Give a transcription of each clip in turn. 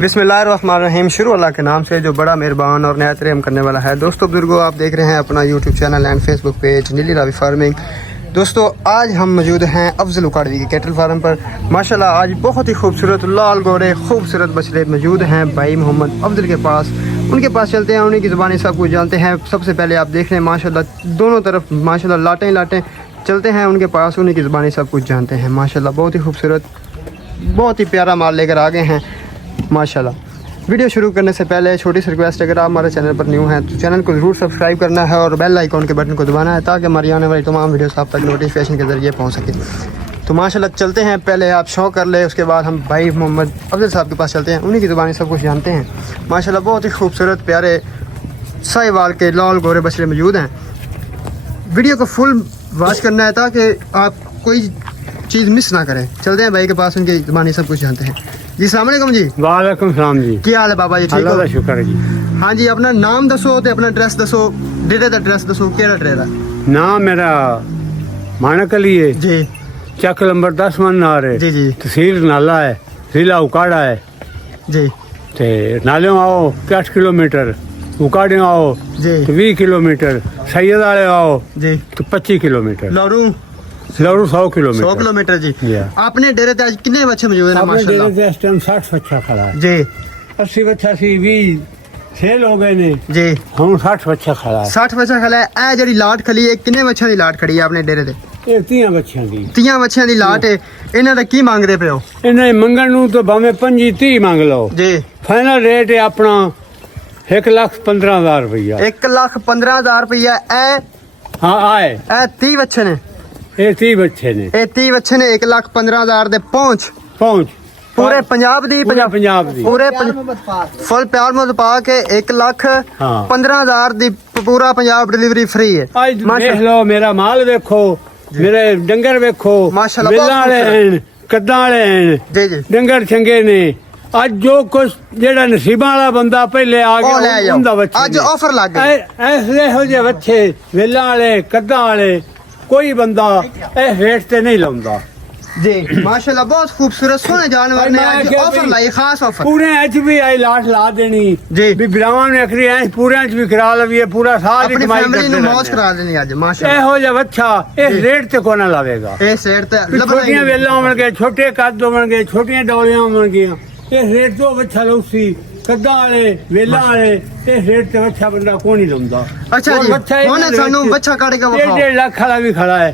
बिस्मिल्लाहिर्रहमानिर्रहीम। शुरू अल्लाह के नाम से जो बड़ा मेहरबान और नहायत रहम करने वाला है। दोस्तों बुजुर्गों, आप देख रहे हैं अपना YouTube channel and Facebook page नीली रावी फार्मिंग। दोस्तों आज हम मौजूद हैं अफजल उकाड़वी के कैटल फार्म पर। माशाल्लाह आज बहुत ही खूबसूरत लाल घोड़े खूबसूरत बछड़े मौजूद हैं भाई मोहम्मद अफजल के पास। उनके पास चलते हैं, उन्हीं की ज़ुबानी सब कुछ जानते हैं। सबसे पहले आप देख रहे हैं माशाल्लाह दोनों तरफ माशाल्लाह लाटें लाटें। चलते हैं उनके पास, उन्हीं की ज़ुबानी सब कुछ जानते हैं। माशाल्लाह बहुत ही खूबसूरत बहुत ही प्यारा माल लेकर आ गए हैं माशाल्लाह। वीडियो शुरू करने से पहले छोटी सी रिक्वेस्ट, अगर आप हमारे चैनल पर न्यू हैं तो चैनल को ज़रूर सब्सक्राइब करना है और बेल आइकॉन के बटन को दबाना है ताकि हमारी आने वाली तमाम वीडियोस आप तक नोटिफिकेशन के ज़रिए पहुंच सके। तो माशाल्लाह चलते हैं, पहले आप शो कर ले, उसके बाद हम भाई मोहम्मद अफजल साहब के पास चलते हैं, उन्हीं की ज़ुबानी सब कुछ जानते हैं। माशाल्लाह बहुत ही खूबसूरत प्यारे साहिवाल के लाल गोरे बछड़े मौजूद हैं। वीडियो को फुल वॉच करना है ताकि आप कोई चीज़ मिस ना करें। चलते हैं भाई के पास, उनकी ज़ुबानी सब कुछ जानते हैं। जी अस्सलाम वालेकुम जी। वालेकुम सलाम जी। की हाल है बाबा जी? ठीक अल्लाह हो? दा शुक्र है जी। हाँ जी, अपना नाम दसो ते अपना एड्रेस दसो, डेरे का एड्रेस दसो, केड़ा डेरा? नाम मेरा मानक अली है जी चक नंबर 10 मन्नार है जी जी तहसील नाला है जिला उकाड़ा है जी ते नाले आओ 8 किलोमीटर उकाड़े आओ जी तो 20 किलोमीटर सैयद वाले आओ जी। तो 25 किलोमीटर लौरू लौरू 100 100 किलोमीटर किलोमीटर जी। या। आपने डेरे ते आज कितने बच्चे मौजूद हैं अपने माशाल्लाह? डेरे से इस टाइम 60 बच्चा खड़ा है। जी 80 बच्चा सी 20 सेल हो गए ने जी। हम 60 बच्चा खड़ा है। 60 बच्चा खड़ा है। ए जड़ी लाट खली है, कितने बच्चों की लाट खड़ी है आपने डेरे ते? ਇਹ 30 ਬੱਚਿਆਂ ਦੀ 30 बच्चों की लाट है। इन्हां दा की मांगदे पे हो? ਇਹਨੇ ਮੰਗਣ ਨੂੰ ਤਾਂ ਭਾਵੇਂ 25-30 ਮੰਗ ਲਓ। जी फाइनल रेट है अपना 1,15,000 रुपया। 1,15,000 रुपया। ए हाँ आए 30 बच्चे ने, ये 30 बच्चे ने ए 30 बच्चे ने 1,15,000 दे पहुंच पहुंच पूरे पंजाब दी पूरे पंजाब दी पूरे फुल प्यार मुझ पा के 1,15,000 दी पूरा पंजाब डिलीवरी फ्री है। आज देख लो मेरा माल देखो मेरे डंगर देखो माशाल्लाह, बिल्ला बहुत वाले हैं कद्दा वाले हैं जी जी। डंगर चंगे ने। आज जो कुछ जेड़ा नसीबा वाला बंदा पहले आ ओ ले गया जाओ। उनदा बच्चे आज ने। ऑफर लग गई। ऐसे हो जे बच्चे बिल्ला वाले कद्दा वाले कोई बंदा ए रेट ते नहीं लाਉਂਦਾ जी माशाल्लाह बहुत खूबसूरत सोने जानवर ने आज ऑफर लाई, खास ऑफर पूरे एच भी आई लाठ ला देनी जी। भी ब्राह्मण ने अखरी ऐ पूरे एच भी करा लवीए पूरा साल अपनी फैमिली नु मौज करा देनी आज माशाल्लाह। ਇਹੋ ਜਿਹਾ ਬੱਚਾ ਇਹ ਰੇਟ ਤੇ ਕੋਨਾ ਲਾਵੇਗਾ। ए सेट ते ਛੋਟੀਆਂ ਵੇਲਾਂ ਹੋਣਗੇ ਛੋਟੇ ਕੱਦ ਹੋਣਗੇ ਛੋਟੀਆਂ ਡੌਲੀਆਂ ਹੋਣਗੀਆਂ ਇਹ ਰੇਟ ਤੋਂ ਬੱਚਾ ਲਊਸੀ ਕੱਦਾਂ ਵਾਲੇ ਵੇਲਾਂ ਵਾਲੇ ਇਹ ਰੇਟ ਤੇ ਬੱਚਾ ਬੰਦਾ ਕੋਈ ਨਹੀਂ ਲਾਉਂਦਾ। अच्छा जी हुन सानू बच्चा काट के विखाओ। 1.5 ਲੱਖ ਵਾਲਾ ਵੀ ਖੜਾ ਹੈ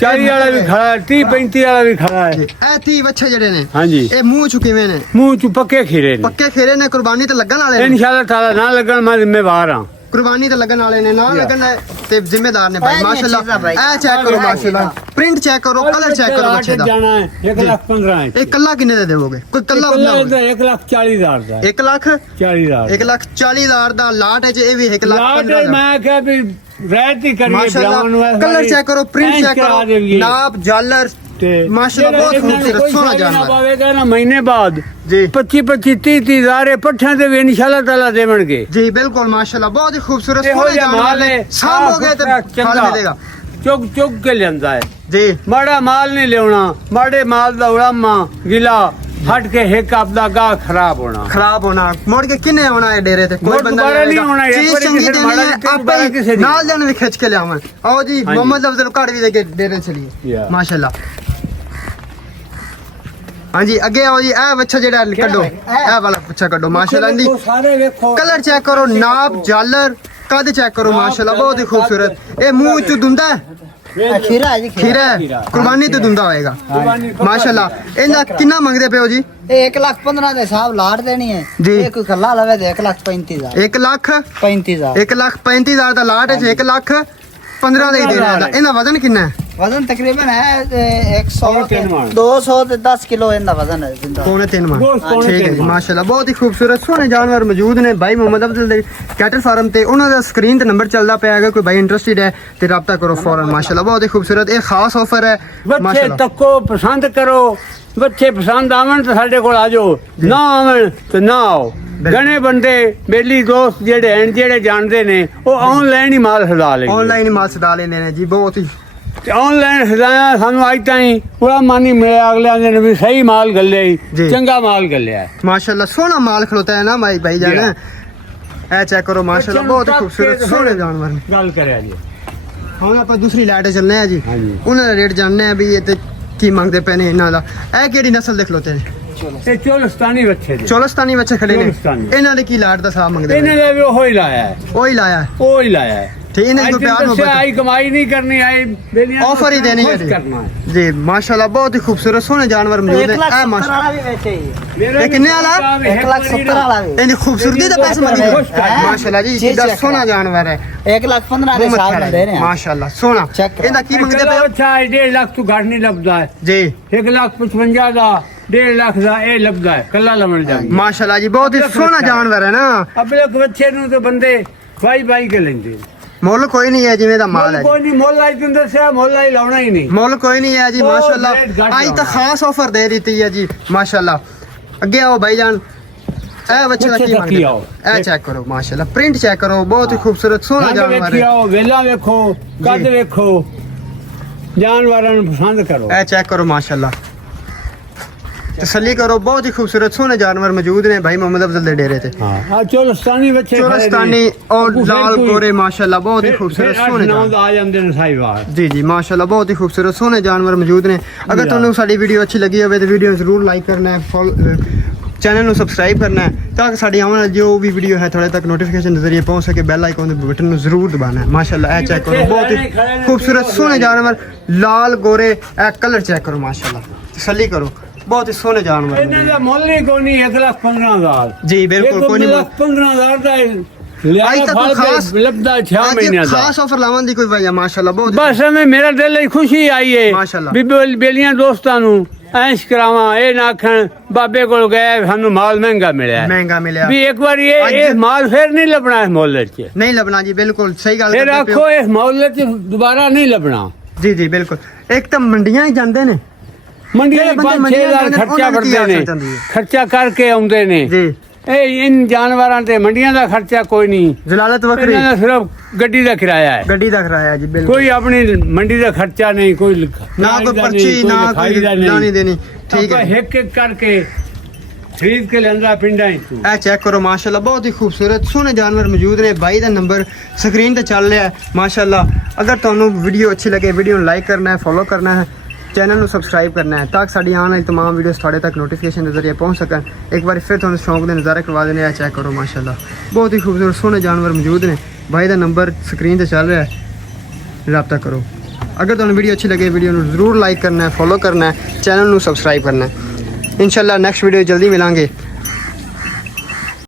40 ਵਾਲਾ ਵੀ ਖੜਾ ਹੈ 30-35 ਵਾਲਾ ਵੀ ਖੜਾ ਹੈ। ए 30 बच्चे जड़े ने ਹਾਂਜੀ ए मुंह चु किवें ने? ਮੂੰਹ ਚ ਪੱਕੇ ਖੀਰੇ ਨੇ। पक्के खेरे ने, कुर्बानी ते लगन वाले ने। ਇਨਸ਼ਾਅੱਲਾ ਤਾਲਾ ਨਾ ਲੱਗਣ ਮੈਂ ਜ਼ਿੰਮੇਵਾਰ ਹਾਂ। कुर्बानी ते लगन वाले ने, ना लगन ते जिम्मेदार ने भाई माशाल्लाह। ए चेक करो माशाल्लाह, प्रिंट चेक करो, कलर चेक करो बच्चे दा। जाना है 1,15,000 एक कल्ला किन्ने दे देवोगे? कोई कल्ला बंदा होगा? 1,40,000 ਦਾ 1,40,000 1,40,000 ਦਾ ਲਾਟ ਹੈ ਜੇ ਇਹ ਵੀ 1,15,000 ਮੈਂ ਕਿਹਾ ਵੀ ਰਹਿਤ ਹੀ ਕਰੀਏ माशाल्लाह। कलर चेक करो, प्रिंट चेक करो, नाप झालर माशाल्लाह बहुत खूबसूरत सोना जानवर पावेगा ना महीने बाद जी। 25-30 हज़ार पट्ठा ते भी इंशाल्लाह ताला देवणगे जी बिल्कुल माशाल्लाह बहुत ही खूबसूरत ਇਹੋ सोने ਜਿਹਾ ਮਾਲ जानवर ਹੈ है। सामोगे तो फल मिलेगा ਚੁੱਕ ਚੁੱਕ ਕੇ ਲਿਆਂਦਾ ਹੈ। जी ਮਾੜਾ ਮਾਲ ਨਹੀਂ ਲਿਆਉਣਾ, ਮਾੜੇ ਮਾਲ ਦਾ ਉਲਾਮਾ ਗਿਲਾ हट के एक आपदा गाह खराब होना खराब होना मुड़ के किन्ने होना है डेरे ते? कोई बंदा नहीं होना है। चीज चंगी देनी है आपे नाल देने भी खिंच के ले आवन। आओ जी मोहम्मद अफजल काड़वी दे के डेरे चलिए माशाल्लाह। हाँ जी अगे आओ जी। ए बच्चा जेड़ा कड्डो, ए वाला बच्चा कड्डो माशाल्लाह। इंदी सारे देखो कलर चेक करो, नाप झालर कद चेक करो माशाल्लाह बहुत ही खूबसूरत। ए मुंह चु दुंदा है खीरा है जी, खीरा है, कुर्बानी तो दुंदा होएगा माशाल्लाह। इनदा कितना मंगदे पे हो जी? 1,15,000 ਦੇ ਹਿਸਾਬ ਲਾਟ ਦੇਣੀ ਹੈ जी। ਇਹ ਕੋਈ ਖੱਲਾ ਲਵੇ ਤੇ 1,35,000 1,35,000 35,000 ਦਾ ਲਾਟ ਹੈ। 1,15,000 ਦਾ ਹੀ ਦੇਣਾ। ਇਹਦਾ ਵਜ਼ਨ ਕਿੰਨਾ ਹੈ? ਵਜ਼ਨ ਤਕਰੀਬਨ ਹੈ 100 3 ਮਣ। 200 ਤੇ 10 ਕਿਲੋ ਇਹਦਾ ਵਜ਼ਨ ਹੈ ਜਿੰਦਾ। पौने 3 मन पौने ठीक है तीन जी मन। माशाल्लाह बहुत ही खूबसूरत सोने जानवर मौजूद ने भाई मोहम्मद अफजल दे कैटल फार्म ते। ਉਹਨਾਂ ਦਾ ਸਕਰੀਨ ਤੇ ਨੰਬਰ ਚੱਲਦਾ ਪਿਆ ਹੈਗਾ, ਕੋਈ ਭਾਈ ਇੰਟਰਸਟਿਡ ਹੈ ਤੇ ਰਾਬਤਾ ਕਰੋ ਫੌਰਨ ਮਾशाल्लाह। बहुत ही खूबसूरत ਇਹ ਖਾਸ ਆਫਰ ਹੈ बच्चे माशाल्लाह। तको पसंद करो, बच्चे पसंद आवन तो साडे कोल आ जाओ, ना आवन तो ना आओ। घने बंदे बेली दोस्त जेड़े हैं जेड़े जानते ने वो ऑनलाइन ही माल सदा लेंगे। ऑनलाइन ही माल सदा लेने ने जी बहुत ही ਤੇ ਆਨਲਾਈਨ ਹਜ਼ਾਇਆ ਸਾਨੂੰ ਅੱਜ ਤਾਈਂ ਪੂਰਾ ਮਨ ਹੀ ਮਿਲਿਆ ਅਗਲਿਆਂ ਨੇ ਵੀ ਸਹੀ ਮਾਲ ਗੱਲੇ ਜੀ। ਚੰਗਾ ਮਾਲ ਗੱਲਿਆ माशाल्लाह सोना माल खलोता है ना भाई जान जी। ए चेक करो माशाल्लाह बहुत ही खूबसूरत सोने जानवर ने ਗੱਲ ਕਰਿਆ ਜੀ ਹੁਣ ਆਪਾਂ ਦੂਸਰੀ ਲਾਈਟ ਚੱਲਨੇ ਆ ਜੀ ਹਾਂਜੀ। ਉਹਨਾਂ ਦਾ ਰੇਟ ਜਾਣਨੇ ਆ ਵੀ ਇਹ ਤੇ ਕੀ ਮੰਗਦੇ ਪਏ ਨੇ ਇਹਨਾਂ ਦਾ ਇਹ ਕਿਹੜੀ ਨਸਲ ਦੇ ਖਲੋਤੇ ਨੇ ਇਹ ਚੋਲਸਤਾਨੀ ਬੱਚੇ ਜੀ ਚੋਲਸਤਾਨੀ ਬੱਚੇ ਖੜੇ ਨੇ ਚੋਲਸਤਾਨੀ। ਇਹਨਾਂ ਦੇ ਕੀ ਲਾਟ ਦਾ ਸਾਹ ਮੰਗਦੇ ਇਹਨਾਂ ਨੇ ਨੇ ਵੀ ਉਹ ਹੀ ਲਾਇਆ ਹੈ ਉਹ ਹੀ ਲਾਇਆ ਹੈ। ਉਹ ਹੀ ਲਾਇਆ ਹੈ ਠੀਕ ਇਹਨਾਂ ਦੀ ਕੋਈ ਪਿਆਰ ਦੱਸਿਆ, ਮੁਹੱਬਤ ਆਈ ਕਮਾਈ ਨਹੀਂ ਕਰਨੀ ਆਈ ਬੇਲੀਆਂ ਨੂੰ ऑफर ही देनी है खुश जी। करना है। जी माशाल्लाह बहुत ही खूबसूरत सोने जानवर मौजूद है 1,70,000 ए माशा वाला भी वैसे ही है। मेरा ये भी कितने वाला? काम है, 1,70,000 वाला भी। इनकी खूबसूरती तो पैसे मंगी खुश कर। है माशाल्लाह जी जी, कितना चेक सोना करा। जानवर है 1,15,000 के मुहम्मद हिसाब खैर में दे रहे है हैं। माशाल्लाह सोना चेक करा। इनका की मंगते पे अच्छा है 1.5 लाख तो घाट नहीं लगता है जी 1,55,000 ਦਾ 1.5 ਲੱਖ ਦਾ ਇਹ ਲੱਗਦਾ ਹੈ ਕੱਲਾ ਲਵਣ ਜਾਂਦੀ माशाल्लाह जी बहुत ही सोना जानवर है ना ਅਬਲੇ ਬੱਚੇ ਨੂੰ ਤੇ ਬੰਦੇ ਬਾਈ ਕੇ ਲੈਂਦੇ ਮੁੱਲ ਕੋਈ ਨਹੀਂ ਹੈ ਜਿਵੇਂ ਦਾ ਮਾਲ ਹੈ ਕੋਈ ਨਹੀਂ ਮੁੱਲ ਆਈ ਤੁੰਦੇ ਦੱਸਿਆ ਮੁੱਲ ਆਈ ਲਾਉਣਾ ਹੀ ਨਹੀਂ ਮੁੱਲ ਕੋਈ ਨਹੀਂ ਹੈ ਜੀ ਉਹ ਮਾਸ਼ਾਅੱਲਾ ਰੇਟ ਘੱਟ ਅੱਜ ਤਾਂ ਲਾਉਣਾ। ਖਾਸ ਆਫਰ ਦੇ ਦਿੱਤੀ ਹੈ ਜੀ ਮਾਸ਼ਾਅੱਲਾ ਅੱਗੇ ਆਓ ਭਾਈजान ਇਹ ਬੱਚੇ ਦਾ ਬੱਚੇ ਕੀ ਦਾ ਮੰਗਦੇ ਕੀ ਆਓ? ਇਹ ਚੈੱਕ ਕਰੋ ਮਾਸ਼ਾਅੱਲਾ ਪ੍ਰਿੰਟ ਚੈੱਕ ਕਰੋ ਬਹੁਤ ਹੀ ਖੂਬਸੂਰਤ ਸੋਹਣਾ ਰੰਗ ਜਾਨਵਰ ਹੈ ਵੇਖਿਓ ਵੇਲਾ ਵੇਖੋ ਕੱਦ ਜੀ। ਵੇਖੋ ਜਾਨਵਰਾਂ ਨੂੰ ਪਸੰਦ ਕਰੋ ਇਹ ਚੈੱਕ ਕਰੋ ਮਾਸ਼ਾਅੱਲਾ ਤਸੱਲੀ ਕਰੋ ਬਹੁਤ ਹੀ ਖੂਬਸੂਰਤ ਸੋਹਣੇ ਜਾਨਵਰ ਮੌਜੂਦ ਨੇ ਭਾਈ ਮੁਹੰਮਦ ਅਫਜ਼ਲ ਦੇ ਡੇਰੇ ਤੇ ਹਾਂ ਆ ਚੋਲਸਤਾਨੀ ਬੱਚੇ ਚੋਲਸਤਾਨੀ ਔਰ ਲਾਲ ਗੋਰੇ ਮਾਸ਼ਾਅੱਲਾ ਬਹੁਤ ਹੀ ਖੂਬਸੂਰਤ ਸੋਹਣੇ ਨਾਮ ਜਾਨਵਰ ਦਾ ਆ ਜਾਂਦੇ ਨੇ ਸਾਈਵਾਲ ਜੀ ਜੀ ਮਾਸ਼ਾਅੱਲਾ ਬਹੁਤ ਹੀ ਖੂਬਸੂਰਤ ਸੋਹਣੇ ਜਾਨਵਰ ਮੌਜੂਦ ਨੇ ਅਗਰ ਤੁਹਾਨੂੰ ਸਾਡੀ ਵੀਡੀਓ ਅੱਛੀ ਲੱਗੀ ਹੋਵੇ ਤਾਂ ਵੀਡੀਓ ਨੂੰ ਜ਼ਰੂਰ ਲਾਈਕ ਕਰਨਾ ਹੈ ਚੈਨਲ ਨੂੰ ਸਬਸਕ੍ਰਾਈਬ ਕਰਨਾ ਹੈ ਤਾਂ ਕਿ ਸਾਡੀ ਆਉਣ ਵਾਲੀ ਜੋ ਵੀ ਵੀਡੀਓ ਹੈ ਤੁਹਾਡੇ ਤੱਕ ਨੋਟੀਫਿਕੇਸ਼ਨ ਦੇ ਜ਼ਰੀਏ ਪਹੁੰਚ ਸਕੇ ਬੈਲ ਆਈਕਨ ਦੇ ਬਟਨ ਨੂੰ ਜ਼ਰੂਰ ਦਬਾਉਣਾ ਹੈ ਮਾਸ਼ਾਅੱਲਾ ਇਹ ਚੈੱਕ ਕਰੋ ਬਹੁਤ ਹੀ ਖੂਬਸੂਰਤ ਸੋਹਣੇ ਜਾਨਵਰ ਲਾਲ ਗੋਰੇ ਇਹ ਕਲਰ ਚੈੱਕ ਕਰੋ ਮਾਸ਼ਾਅੱਲਾ ਤਸੱਲੀ ਕਰੋ ਬਹੁਤ ਹੀ ਸੋਹਣੇ ਜਾਨਵਰ ਇਹਨਾਂ ਨੇ। ਦਾ ਮੁੱਲ ਹੀ ਕੋਈ ਨਹੀਂ 1,15,000 ਜੀ ਬਿਲਕੁਲ ਕੋਈ ਨਹੀਂ 1,15,000 ਦਾ ਅੱਜ ਲਿਆ ਤੱਕ ਫਲ ਖਾਸ ਲੱਭਦਾ 6 ਅੱਜ ਮਹੀਨਿਆਂ ਦਾ ਖਾਸ ਆਫਰ ਲਾਉਣ ਦੀ ਕੋਈ ਵਜ੍ਹਾ ਮਾਸ਼ਾਅੱਲਾ ਬਹੁਤ ਬਸ ਹਮੇ ਮੇਰਾ ਦਿਲ ਲਈ ਖੁਸ਼ੀ ਆਈ ਏ ਮਾਸ਼ਾਅੱਲਾ। ਵੀ ਬੇਲੀਆਂ ਦੋਸਤਾਂ ਨੂੰ ਐਸ਼ ਕਰਾਵਾਂ ਇਹ ਨਾ ਆਖਣ ਬਾਬੇ ਕੋਲ ਗਏ ਸਾਨੂੰ ਮਾਲ ਮਹਿੰਗਾ ਮਿਲਿਆ ਮਹਿੰਗਾ ਮਿਲਿਆ ਵੀ ਇੱਕ ਵਾਰੀ ਇਹ ਮਾਲ ਫੇਰ ਨਹੀਂ ਲੱਭਣਾ ਇਸ ਮੁੱਲ 'ਚ ਨਹੀਂ ਲੱਭਣਾ ਜੀ ਬਿਲਕੁਲ ਸਹੀ ਗੱਲ ਫਿਰ ਕਰਦੇ ਪਏ ਹੋ। ਆਖੋ ਇਸ ਮੁੱਲ 'ਚ ਦੁਬਾਰਾ ਨਹੀਂ ਲੱਭਣਾ ਜੀ ਜੀ ਬਿਲਕੁਲ ਇੱਕ ਤਾਂ ਮੰਡੀਆਂ ਹੀ ਜਾਂਦੇ ਨੇ ਮੰਡੀਆਂ ਜਿਹੜੇ 5-6 ਬੰਦੇ ਮੰਡੀਆਂ ਹਜ਼ਾਰ ਜਾਂਦੇ ਨੇ, ਖਰਚਾ ਉਹਨਾਂ ਦੀ ਕੀ ਕਰਦੇ ਨੇ ਆਦਤ ਹੁੰਦੀ ਹੈ? ਖਰਚਾ ਕਰਕੇ ਆਉਂਦੇ ਨੇ ਜੀ ਇਹ ਇਨ ਜਾਨਵਰਾਂ ਤੇ ਮੰਡੀਆਂ ਦਾ ਖਰਚਾ ਕੋਈ ਨਹੀਂ ਜਲਾਲਤ ਵੱਖਰੀ ਇਹਨਾਂ ਦਾ ਸਿਰਫ ਗੱਡੀ ਦਾ ਕਿਰਾਇਆ ਹੈ ਗੱਡੀ ਦਾ ਕਿਰਾਇਆ ਜੀ ਬਿਲਕੁਲ ਕੋਈ ਆਪਣੀ ਮੰਡੀ ਦਾ ਖਰਚਾ ਨਹੀਂ ਕੋਈ ਨਾ ਕੋਈ ਪਰਚੀ ਨਾ ਕੋਈ ਲਾਣੀ ਦੇਣੀ ਠੀਕ ਆਪਾਂ ਹੈ ਇੱਕ ਕਰਕੇ ਖਰੀਦ ਕੇ ਲੈਂਦਾ ਪਿੰਡਾਂ ਹੀ ਤੂੰ ਇਹ ਚੈੱਕ ਕਰੋ ਮਾਸ਼ਾਅੱਲਾ ਬਹੁਤ ਹੀ ਖੂਬਸੂਰਤ ਸੋਹਣੇ ਜਾਨਵਰ ਮੌਜੂਦ ਨੇ ਬਾਈ ਦਾ ਨੰਬਰ ਸਕਰੀਨ ਤੇ ਚੱਲ ਰਿਹਾ ਹੈ ਮਾਸ਼ਾਅੱਲਾ ਅਗਰ ਤੁਹਾਨੂੰ ਵੀਡੀਓ ਅੱਛੀ ਲੱਗੇ ਵੀਡੀਓ ਨੂੰ ਲਾਈਕ ਕਰਨਾ ਹੈ ਫੋਲੋ ਕਰਨਾ ਹੈ ਚੈਨਲ ਨੂੰ ਸਬਸਕ੍ਰਾਈਬ ਕਰਨਾ ਹੈ ਤਾਂ ਕਿ ਸਾਡੀ ਆਉਣ ਵਾਲੀ तमाम ਵੀਡੀਓਜ਼ ਤੁਹਾਡੇ ਤੱਕ ਨੋਟੀਫਿਕੇਸ਼ਨ ਦੇ ਜ਼ਰੀਏ ਪਹੁੰਚ ਸਕਣ ਇੱਕ ਵਾਰ ਫਿਰ ਤੁਹਾਨੂੰ ਸ਼ੌਂਕ ਦੇ ਨਜ਼ਾਰੇ ਕਰਵਾ ਦੇਣੇ ਆ ਚੈੱਕ ਕਰੋ ਮਾਸ਼ਾਅੱਲਾ ਬਹੁਤ ਹੀ ਖੂਬਸੂਰਤ ਸੋਹਣੇ ਜਾਨਵਰ ਮੌਜੂਦ ਨੇ ਬਾਈ ਦਾ ਨੰਬਰ ਸਕਰੀਨ ਤੇ ਚੱਲ ਰਿਹਾ ਹੈ ਰਾਬਤਾ ਕਰੋ ਅਗਰ ਤੁਹਾਨੂੰ ਵੀਡੀਓ ਅੱਛੀ ਲੱਗੇ ਵੀਡੀਓ ਨੂੰ ਜ਼ਰੂਰ ਲਾਈਕ ਕਰਨਾ ਹੈ ਫੋਲੋ ਕਰਨਾ ਹੈ ਚੈਨਲ ਨੂੰ ਸਬਸਕ੍ਰਾਈਬ ਕਰਨਾ ਹੈ इंशाल्लाह नेक्स्ट वीडियो जल्दी मिलेंगे